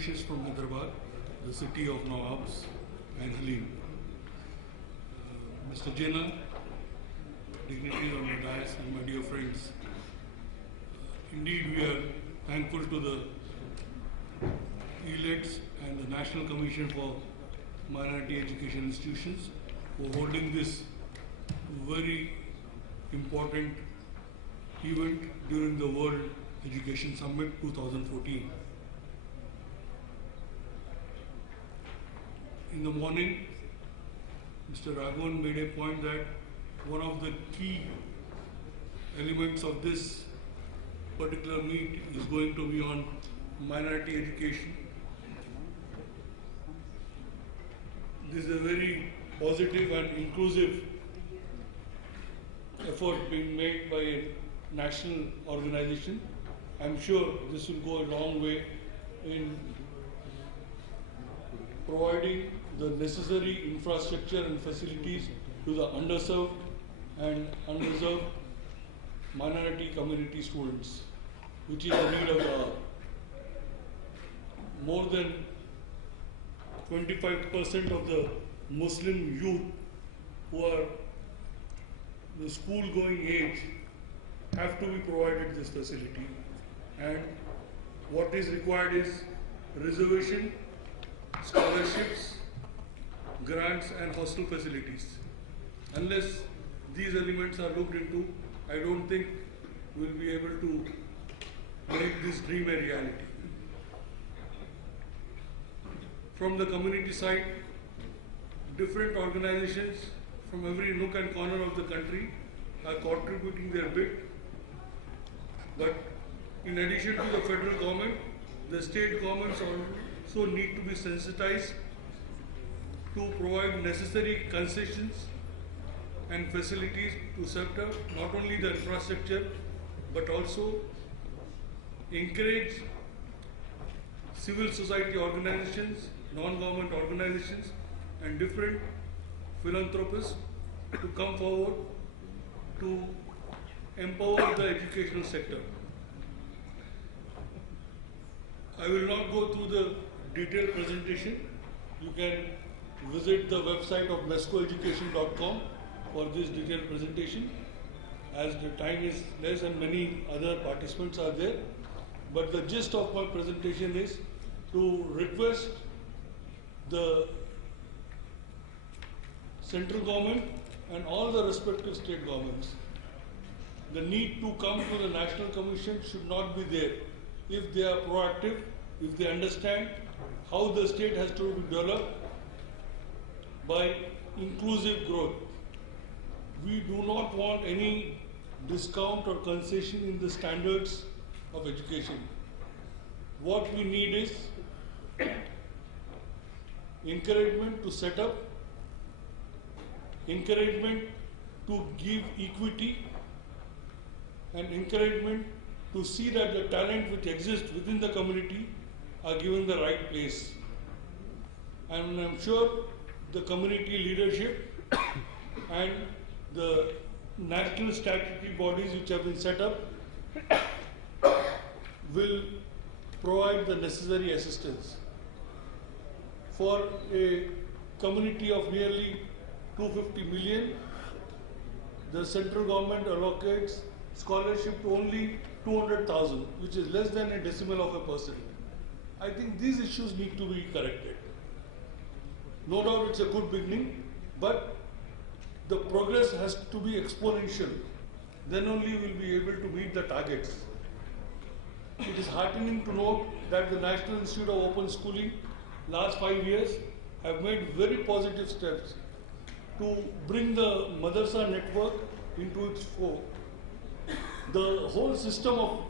wishes from Hyderabad, the city of Nawabs and Halim. Mr. Jinnah, dignitaries on the dais and my dear friends, indeed we are thankful to the ELETS and the National Commission for Minority Education Institutions for holding this very important event during the World Education Summit 2014. In the morning, Mr. Raghavan made a point that one of the key elements of this particular meet is going to be on minority education. This is a very positive and inclusive effort being made by a national organization. I'm sure this will go a long way in providing the necessary infrastructure and facilities to the underserved and unreserved minority community students, which is the need of the hour. More than 25% of the Muslim youth who are the school-going age have to be provided this facility, and what is required is reservation, scholarships, grants and hostel facilities. Unless these elements are looked into, I don't think we'll be able to make this dream a reality. From the community side, different organizations from every nook and corner of the country are contributing their bit. But in addition to the federal government, the state governments also need to be sensitized to provide necessary concessions and facilities to set up not only the infrastructure but also encourage civil society organizations, non-government organizations and different philanthropists to come forward to empower the educational sector. I will not go through the detailed presentation. You can visit the website of mescoeducation.com for this detailed presentation, as the time is less and many other participants are there. But the gist of my presentation is to request the central government and all the respective state governments. The need to come to the National Commission should not be there if they are proactive, if they understand how the state has to be developed by inclusive growth. We do not want any discount or concession in the standards of education. What we need is encouragement to set up, encouragement to give equity, and encouragement to see that the talent which exists within the community are given the right place. And I'm sure the community leadership and the national statutory bodies which have been set up will provide the necessary assistance. For a community of nearly 250 million, the central government allocates scholarship to only 200,000, which is less than a decimal of a percent. I think these issues need to be corrected. No doubt it's a good beginning, but the progress has to be exponential. Then only we'll be able to meet the targets. It is heartening to note that the National Institute of Open Schooling last 5 years have made very positive steps to bring the Madrasa network into its fore. The whole system of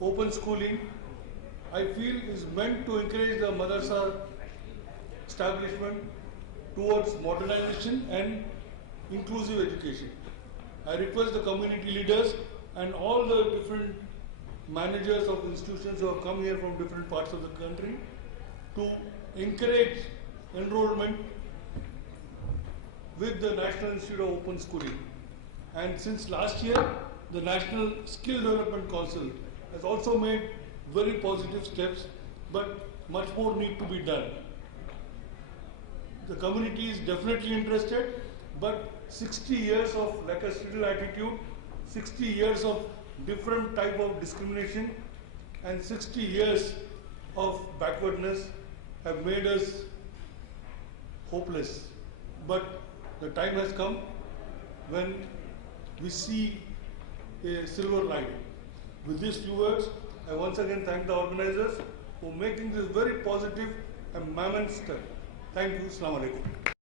open schooling, I feel, is meant to encourage the Madrasa establishment towards modernization and inclusive education. I request the community leaders and all the different managers of institutions who have come here from different parts of the country to encourage enrollment with the National Institute of Open Schooling. And since last year, the National Skill Development Council has also made very positive steps, but much more need to be done. The community is definitely interested, but 60 years of lackadaisical attitude, 60 years of different type of discrimination, and 60 years of backwardness have made us hopeless. But the time has come when we see a silver lining. With these few words, I once again thank the organizers for making this very positive and mammoth step. Thank you. Assalamu alaikum.